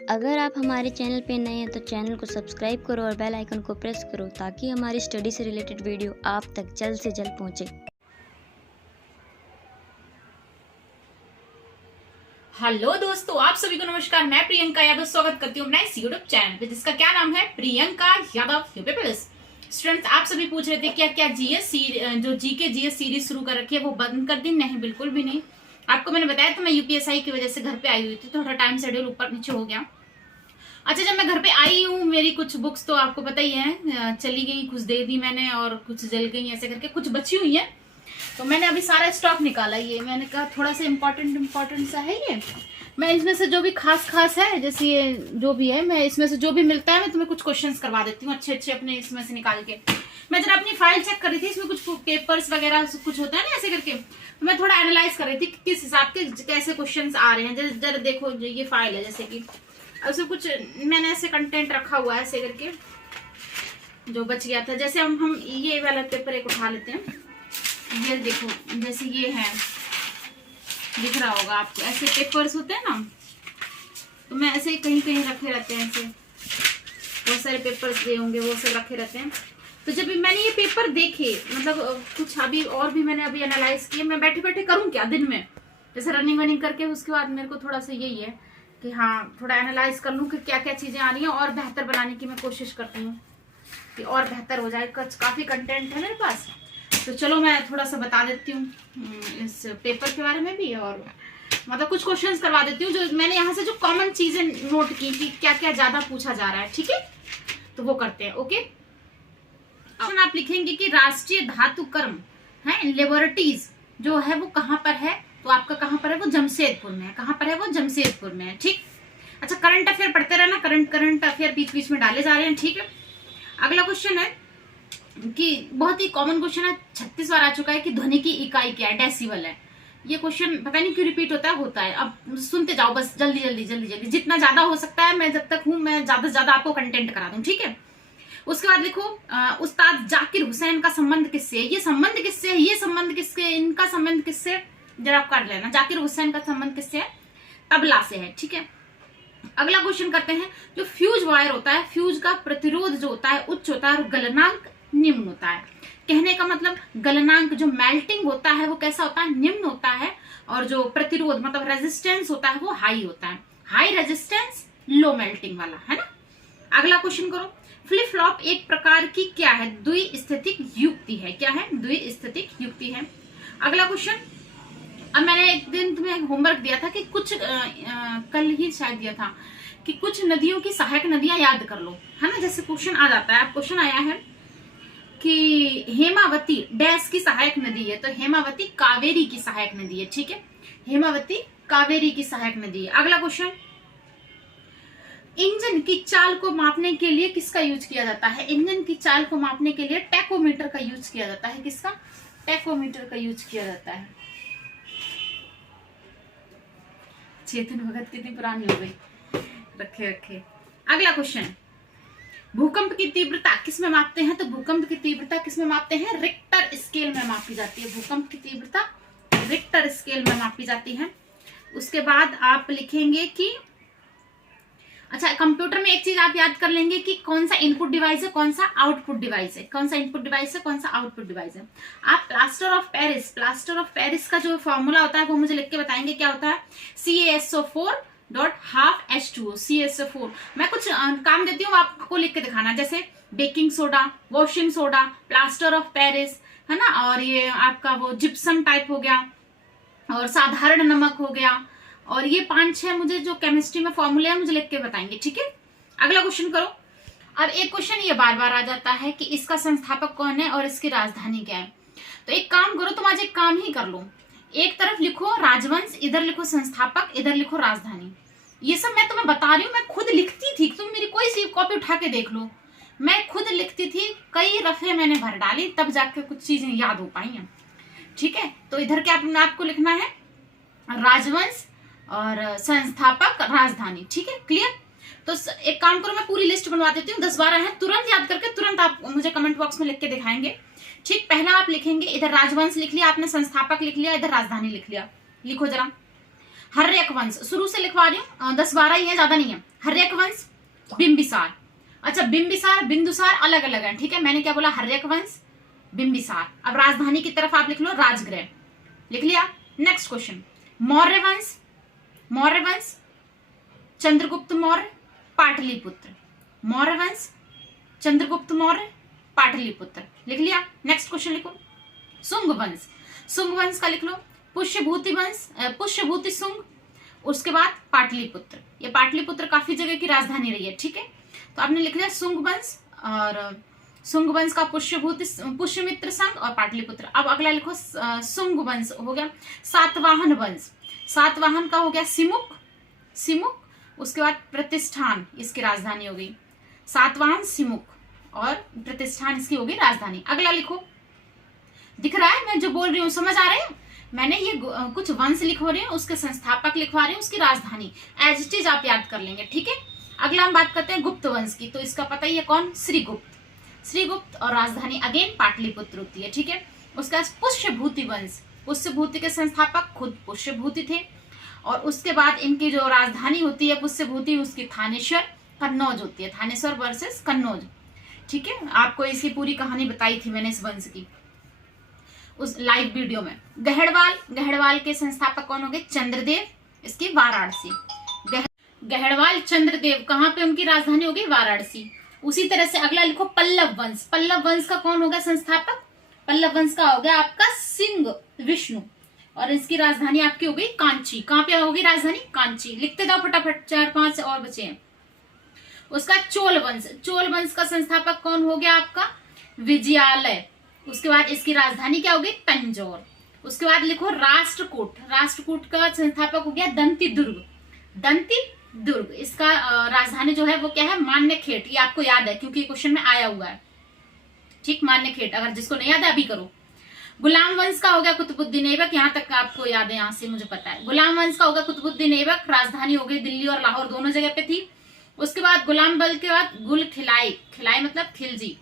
अगर आप हमारे चैनल पे नए हैं तो चैनल को सब्सक्राइब करो और बेल आइकन को प्रेस करो ताकि हमारी स्टडी से रिलेटेड वीडियो आप तक जल्द से जल्द पहुंचे। हेलो दोस्तों, आप सभी को नमस्कार। मैं प्रियंका यादव स्वागत करती हूँ अपना इस यूट्यूब चैनल पे जिसका क्या नाम है, प्रियंका यादव यूपीपीएस। स्टूडेंट्स, आप सभी पूछ रहे थे क्या जीएस जो जीके जीएस सीरीज शुरू कर रखी है वो बंद कर दी? नहीं, बिल्कुल भी नहीं। आपको मैंने बताया तो मैं यूपीएसआई की वजह से घर पे आई हुई थी, थोड़ा टाइम शेड्यूल ऊपर नीचे हो गया। अच्छा, जब मैं घर पे आई हूँ मेरी कुछ बुक्स तो आपको पता ही है चली गई, कुछ दे दी मैंने और कुछ जल गई, ऐसे करके कुछ बची हुई है। तो मैंने अभी सारा स्टॉक निकाला। ये मैंने कहा थोड़ा सा इम्पोर्टेंट सा है ये। मैं इसमें से जो भी खास है, जैसे ये जो भी है, मैं इसमें से जो भी मिलता है मैं तुम्हें कुछ क्वेश्चंस करवा देती हूँ अच्छे अपने इसमें से निकाल के। मैं जरा अपनी फाइल चेक कर रही थी, इसमें कुछ पेपर्स वगैरह कुछ होता है ना ऐसे करके, तो मैं थोड़ा एनालाइज कर रही थी कि किस हिसाब के कैसे क्वेश्चन आ रहे हैं। जरा देखो, ये फाइल है जैसे कि उसमें कुछ मैंने ऐसे कंटेंट रखा हुआ है ऐसे करके जो बच गया था। जैसे हम ये वाला पेपर एक उठा लेते हैं। ये देखो, जैसे ये है, दिख रहा होगा आपको, ऐसे पेपर्स होते हैं ना, तो मैं ऐसे ही कहीं रखे रहते हैं। ऐसे बहुत सारे पेपर्स दिए होंगे, वो सब रखे रहते हैं। तो जब मैंने ये पेपर देखे, मतलब कुछ अभी और भी मैंने अभी एनालाइज किए, मैं बैठे बैठे करूँ क्या दिन में, जैसे रनिंग वनिंग करके उसके बाद मेरे को थोड़ा सा यही है कि हाँ थोड़ा एनालाइज कर लूँ कि क्या क्या चीजें आ रही हैं और बेहतर बनाने की मैं कोशिश करती हूँ कि और बेहतर हो जाए। काफी कंटेंट है मेरे पास, तो चलो मैं थोड़ा सा बता देती हूँ इस पेपर के बारे में भी, और मतलब कुछ क्वेश्चंस करवा देती हूँ जो मैंने यहाँ से जो कॉमन चीजें नोट की कि क्या क्या ज्यादा पूछा जा रहा है। ठीक है, तो वो करते हैं। ओके, क्वेश्चन आप लिखेंगे कि राष्ट्रीय धातु कर्म है लेबोरेटरीज जो है वो कहाँ पर है, तो आपका कहाँ पर है, वो जमशेदपुर में है। कहाँ पर है, वो जमशेदपुर में है। ठीक, अच्छा, करंट अफेयर पढ़ते रहना, करंट अफेयर बीच बीच में डाले जा रहे हैं। ठीक है, अगला क्वेश्चन है कि बहुत ही कॉमन क्वेश्चन है, 36 बार आ चुका है कि ध्वनि की इकाई क्या है, डेसिबल है। ये क्वेश्चन पता नहीं क्यों रिपीट होता है। अब सुनते जाओ बस, जल्दी जल्दी जितना ज्यादा हो सकता है। मैं जब तक हूं मैं ज्यादा से ज्यादा आपको कंटेंट करा दूं। ठीक है, उसके बाद लिखो उस्ताद जाकिर हुसैन का संबंध किससे है। ये संबंध किससे है, ये संबंध किससे, इनका संबंध किससे, जरा आप कर लेना। जाकिर हुसैन का संबंध किससे है, तबला से है। ठीक है, अगला क्वेश्चन करते हैं, जो फ्यूज वायर होता है, फ्यूज का प्रतिरोध जो होता है उच्च होता है और गलनांक निम्न होता है। कहने का मतलब गलनांक जो मेल्टिंग होता है वो कैसा होता है, निम्न होता है, और जो प्रतिरोध मतलब रेजिस्टेंस होता है वो हाई होता है। हाई रेजिस्टेंस, लो मेल्टिंग वाला, है ना। अगला क्वेश्चन करो, फ्लिप फ्लॉप एक प्रकार की क्या है, द्विस्थितिक युक्ति है। क्या है, द्विस्थितिक युक्ति है। अगला क्वेश्चन, अब मैंने एक दिन तुम्हें होमवर्क दिया था कि कुछ कल ही शायद दिया था कि कुछ नदियों की सहायक नदियां याद कर लो, है ना। जैसे क्वेश्चन आ जाता है, अब क्वेश्चन आया है कि हेमावती डैश की सहायक नदी है, तो हेमावती कावेरी की सहायक नदी है। ठीक है, हेमावती कावेरी की सहायक नदी है। अगला क्वेश्चन, इंजन की चाल को मापने के लिए किसका यूज किया जाता है, इंजन की चाल को मापने के लिए टैकोमीटर का यूज किया जाता है। किसका, टैकोमीटर का यूज किया जाता है। चेतन भगत कितनी पुरानी हो गई, रखे। अगला क्वेश्चन, भूकंप की तीव्रता किसमें मापते हैं, तो भूकंप की तीव्रता किसमें मापते हैं, रिक्टर स्केल में मापी जाती है। भूकंप की तीव्रता रिक्टर स्केल में मापी जाती है। उसके बाद आप लिखेंगे कि अच्छा, कंप्यूटर में एक चीज आप याद कर लेंगे कि कौन सा इनपुट डिवाइस है, कौन सा आउटपुट डिवाइस है, कौन सा इनपुट डिवाइस है, कौन सा आउटपुट डिवाइस है। आप प्लास्टर ऑफ पेरिस का जो फॉर्मूला होता है वो मुझे लिख के बताएंगे क्या होता है, CaSO4.12H2O, CaSO4। मैं कुछ काम देती हूँ, आपको लिख के दिखाना, जैसे baking soda, washing soda, plaster of Paris, है ना, और ये आपका वो जिप्सम टाइप हो गया, और साधारण नमक हो गया, और ये 5-6 मुझे जो केमिस्ट्री में फॉर्मूले हैं मुझे लिख के बताएंगे। ठीक है, अगला क्वेश्चन करो। अब एक क्वेश्चन ये बार बार आ जाता है कि इसका संस्थापक कौन है और इसकी राजधानी क्या है। तो एक काम करो, तुम आज एक काम ही कर लो, एक तरफ लिखो राजवंश, इधर लिखो संस्थापक, इधर लिखो राजधानी। ये सब मैं तुम्हें बता रही हूँ, मैं खुद लिखती थी, तुम मेरी कोई सी कॉपी उठा के देख लो, मैं खुद लिखती थी, कई रफे मैंने भर डाली तब जाके कुछ चीजें याद हो पाई हैं। ठीक है, तो इधर क्या आपको लिखना है, राजवंश और संस्थापक, राजधानी। ठीक है, क्लियर। तो एक काम करो, मैं पूरी लिस्ट बनवा देती हूँ, 10-12 है, तुरंत याद करके तुरंत आप मुझे कमेंट बॉक्स में लिख के दिखाएंगे। ठीक, पहला आप लिखेंगे, इधर राजवंश लिख लिया आपने, संस्थापक लिख लिया, इधर राजधानी लिख लिया। लिखो जरा, हर्यक वंश, शुरू से लिखवा रही हूँ, 10-12 ही है, ज्यादा नहीं है। हर्यक वंश, बिंबिसार। अच्छा, बिंबिसार बिंदुसार अलग अलग है, ठीक है। मैंने क्या बोला, हर्यक वंश, बिंबिसार। अब राजधानी की तरफ आप लिख लो राजगृह, लिख लिया। नेक्स्ट क्वेश्चन, मौर्य वंश, मौर्य वंश, चंद्रगुप्त मौर्य, पाटलिपुत्र। मौर्य वंश, चंद्रगुप्त मौर्य, पाटलिपुत्र, लिख लिया। नेक्स्ट क्वेश्चन लिखो, शुंग वंश, शुंग वंश का लिख लो, पुष्यभूति वंश, पुष्यभूति शुंग, उसके बाद पाटलिपुत्र। ये पाटलिपुत्र काफी जगह की राजधानी रही है, ठीक है। तो आपने लिख लिया शुंग वंश, और शुंग वंश का पुष्यभूति, पुष्यमित्र संघ और पाटलिपुत्र। अब अगला लिखो शुंग वंश हो गया। सातवाहन वंश, सातवाहन का हो गया सिमुक, सिमुक, उसके बाद प्रतिष्ठान इसकी राजधानी हो गई। सातवाहन, सिमुक और प्रतिष्ठान इसकी होगी राजधानी। अगला लिखो, दिख रहा है मैं जो बोल रही हूँ, समझ आ रहे हैं? मैंने ये कुछ वंश लिखवा रही हूँ, उसके संस्थापक लिखवा रही हूँ, उसकी राजधानी एज इट इज आप याद कर लेंगे, ठीक है। अगला हम बात करते हैं गुप्त वंश की, तो इसका पता ही है कौन, श्रीगुप्त। श्रीगुप्त और राजधानी अगेन पाटलिपुत्र होती है, ठीक है। उसके बाद पुष्यभूति वंश, पुष्यभूति के संस्थापक खुद पुष्यभूति थे, और उसके बाद इनकी जो राजधानी होती है पुष्यभूति, उसकी थानेश्वर कन्नौज होती है, थानेश्वर वर्सेस कन्नौज, ठीक है। आपको इसकी पूरी कहानी बताई थी मैंने इस वंश की उस लाइव वीडियो में। गहड़वाल, गहड़वाल के संस्थापक कौन होंगे, चंद्रदेव, इसकी वाराणसी। गहड़वाल चंद्रदेव, कहाँ पे उनकी राजधानी होगी, वाराणसी। उसी तरह से अगला लिखो पल्लव वंश, पल्लव वंश का कौन होगा संस्थापक, पल्लव वंश का हो गया आपका सिंह विष्णु, और इसकी राजधानी आपकी होगी कांची। कहाँ पे होगी राजधानी, कांची। लिखते जाओ फटाफट, 4-5 और बचे हैं। उसका चोल वंश, चोल वंश का संस्थापक कौन हो गया आपका, विजयालय। उसके बाद इसकी राजधानी क्या होगी, तंजौर। उसके बाद लिखो राष्ट्रकूट, राष्ट्रकूट का संस्थापक हो गया दंती दुर्ग, दंती दुर्ग। इसका राजधानी जो है वो क्या है, मान्यखेट। ये आपको याद है क्योंकि क्वेश्चन में आया हुआ है, ठीक, मान्यखेट। अगर जिसको नहीं याद है अभी करो। गुलाम वंश का हो गया कुतुबुद्दीन ऐबक, यहाँ तक आपको याद है, यहाँ से मुझे पता है। गुलाम वंश का होगा कुतुबुद्दीन ऐबक, राजधानी हो गई दिल्ली और लाहौर दोनों जगह पे थी। उसके बाद गुलाम बल के बाद गुल खिलाई, खिलाई मतलब खिलजी,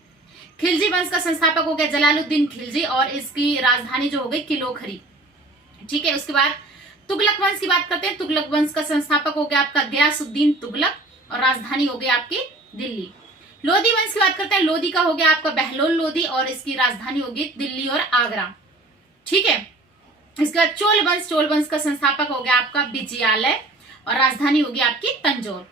खिलजी वंश का संस्थापक हो गया जलालुद्दीन खिलजी, और इसकी राजधानी जो हो गई किलोखरी, ठीक है। उसके बाद तुगलक वंश की बात करते हैं, तुगलक वंश का संस्थापक हो गया आपका गयासुद्दीन तुगलक, और राजधानी हो गई आपकी दिल्ली। लोधी वंश की बात करते हैं, लोधी का हो गया आपका बहलोल लोधी, और इसकी राजधानी होगी दिल्ली और आगरा, ठीक है। इसके बाद चोल वंश, चोल वंश का संस्थापक हो गया आपका विजयालय, और राजधानी होगी आपकी तंजौर।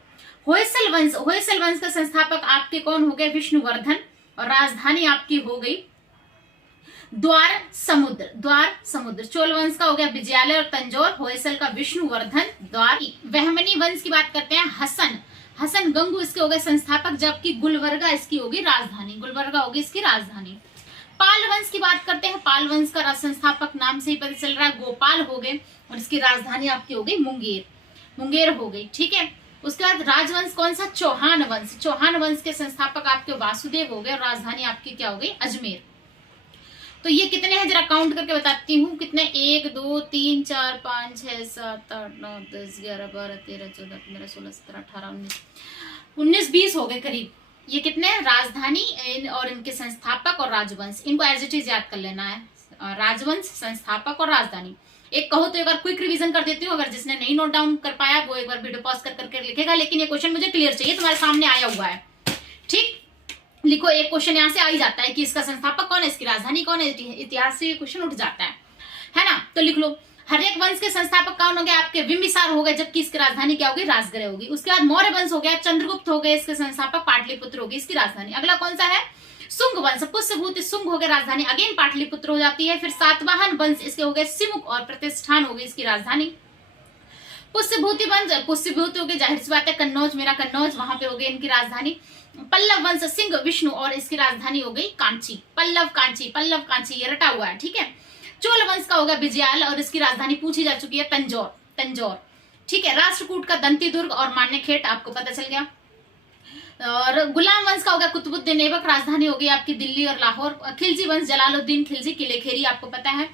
होयसल वंश, होयसल वंश का संस्थापक आपके कौन हो गए, विष्णुवर्धन, और राजधानी आपकी हो गई द्वार समुद्र, द्वार समुद्र। चोल वंश का हो गया विजयालय और तंजौर, होयसल का विष्णुवर्धन, द्वार। वहमनी वंश की बात करते हैं, हसन, हसन गंगू इसके हो गए संस्थापक, जबकि गुलबर्गा इसकी होगी राजधानी, गुलबर्गा होगी इसकी राजधानी। पाल वंश की बात करते हैं, पाल वंश का संस्थापक नाम से ही पता चल रहा है गोपाल हो गए, और इसकी राजधानी आपकी हो गई मुंगेर, मुंगेर हो गई, ठीक है। उसके बाद राजवंश कौन सा, चौहान वंश, चौहान वंश के संस्थापक आपके वासुदेव हो गए, और राजधानी आपकी क्या हो गई, अजमेर। तो ये कितने हैं जरा काउंट करके बताती हूँ, कितने, 1 2 3 4 5 6 7 8 9 10 11 12 13 14 15 16 17 18 19 20 हो गए करीब। ये कितने, राजधानी और इनके संस्थापक और राजवंश, इनको एज इट इज याद कर लेना है, राजवंश, संस्थापक और राजधानी। एक कहो तो एक बार क्विक रिवीजन कर देती हूँ, अगर जिसने नहीं नोट डाउन कर पाया वो एक बार वीडियो पॉज कर करके लिखेगा, लेकिन ये क्वेश्चन मुझे क्लियर चाहिए, तुम्हारे सामने आया हुआ है, ठीक। लिखो, एक क्वेश्चन यहाँ से आ ही जाता है कि इसका संस्थापक कौन है, इसकी राजधानी कौन है, इतिहास से क्वेश्चन उठ जाता है ना। तो लिख लो, हर्यक वंश के संस्थापक कौन हो गए आपके, बिंबिसार हो गए, जबकि इसकी राजधानी क्या होगी, राजगृह होगी। उसके बाद मौर्य वंश हो गया, चंद्रगुप्त हो गए, इसके संस्थापक पाटलिपुत्र होगी, इसकी राजधानी। अगला कौन सा है, शुंग वंश, पुष्यभूति शुंग हो गए, राजधानी अगेन पाटलिपुत्र हो जाती है। फिर सातवाहन वंश, इसके हो गए सिमुक, और प्रतिष्ठान हो गई इसकी राजधानी। पुष्यभूति वंश, पुष्यभूति हो गई, जाहिर सी बात है कन्नौज, मेरा कन्नौज, वहां पे हो गई इनकी राजधानी। पल्लव वंश, सिंह विष्णु, और इसकी राजधानी हो गई कांची, पल्लव कांची, पल्लव कांची, ये रटा हुआ है, ठीक है। चोल वंश का होगा विजयाल, और इसकी राजधानी पूछी जा चुकी है तंजौर, तंजौर, ठीक है। राष्ट्रकूट का दंती दुर्ग और मान्यखेट आपको पता चल गया। और गुलाम वंश का होगा कुतुबुद्दीन ऐबक, राजधानी होगी आपकी दिल्ली और लाहौर। खिलजी वंश, जलालुद्दीन खिलजी, किलेखेरी आपको पता है।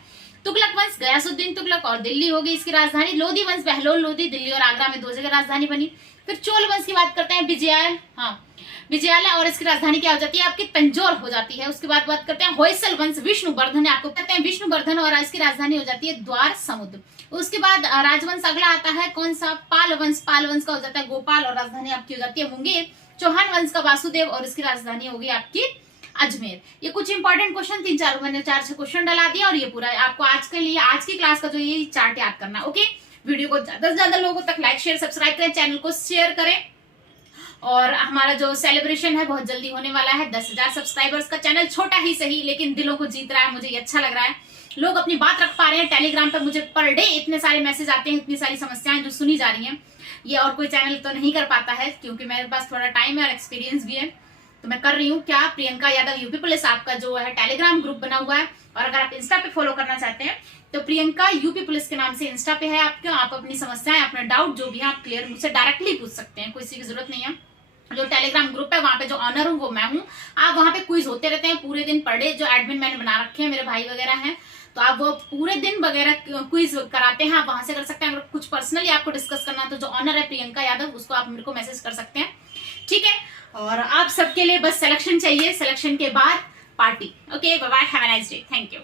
तुगलक वंश, गयासुद्दीन तुगलक, और दिल्ली होगी इसकी राजधानी। लोधी वंश, बहलोल लोधी, दिल्ली और आगरा में 2 जगह राजधानी बनी। फिर चोल वंश की बात करते हैं, विजयालय, हाँ विजयालय, और इसकी राजधानी क्या हो जाती है आपकी, तंजौर हो जाती है। उसके बाद बात करते हैं होयसल वंश, विष्णुवर्धन है, आपको पता है विष्णुवर्धन, और इसकी राजधानी हो जाती है द्वार समुद्र। उसके बाद राजवंश अगला आता है कौन सा, पाल वंश। पाल वंश का हो जाता है गोपाल और राजधानी आपकी हो जाती है मुंगेर। चौहान वंश का वासुदेव और इसकी राजधानी होगी आपकी अजमेर। ये कुछ इंपॉर्टेंट क्वेश्चन 3-4 मैंने 4-6 क्वेश्चन डला दिया और ये पूरा आपको आज के लिए आज की क्लास का जो ये चार्ट याद करना। ओके, वीडियो को ज्यादा से ज्यादा लोगों तक लाइक शेयर सब्सक्राइब करें, चैनल को शेयर करें। और हमारा जो सेलिब्रेशन है बहुत जल्दी होने वाला है 10,000 सब्सक्राइबर्स का। चैनल छोटा ही सही लेकिन दिलों को जीत रहा है, मुझे ये अच्छा लग रहा है। लोग अपनी बात रख पा रहे हैं। टेलीग्राम पे मुझे पर डे इतने सारे मैसेज आते हैं, इतनी सारी समस्याएं जो सुनी जा रही हैं, ये और कोई चैनल तो नहीं कर पाता है क्योंकि मेरे पास थोड़ा टाइम है और एक्सपीरियंस भी है, तो मैं कर रही हूँ। क्या प्रियंका यादव यूपी पुलिस आपका जो है टेलीग्राम ग्रुप बना हुआ है, और अगर आप इंस्टा पे फॉलो करना चाहते हैं तो प्रियंका यूपी पुलिस के नाम से इंस्टा पे है आपके। आप अपनी समस्याएं अपने डाउट जो भी है आप क्लियर मुझसे डायरेक्टली पूछ सकते हैं, किसी की जरूरत नहीं है। जो टेलीग्राम ग्रुप है वहां पे जो ऑनर हूँ वो मैं हूँ। आप वहां पे क्विज होते रहते हैं पूरे दिन पर डे, जो एडमिन मैंने बना रखे हैं, मेरे भाई वगैरह हैं, तो आप वो पूरे दिन वगैरह क्विज कराते हैं, आप वहां से कर सकते हैं। अगर कुछ पर्सनली आपको डिस्कस करना है तो जो ऑनर है प्रियंका यादव, उसको आप मेरे को मैसेज कर सकते हैं, ठीक है। और आप सबके लिए बस सिलेक्शन चाहिए, सिलेक्शन के बाद party. Okay, bye bye, have a nice day, thank you.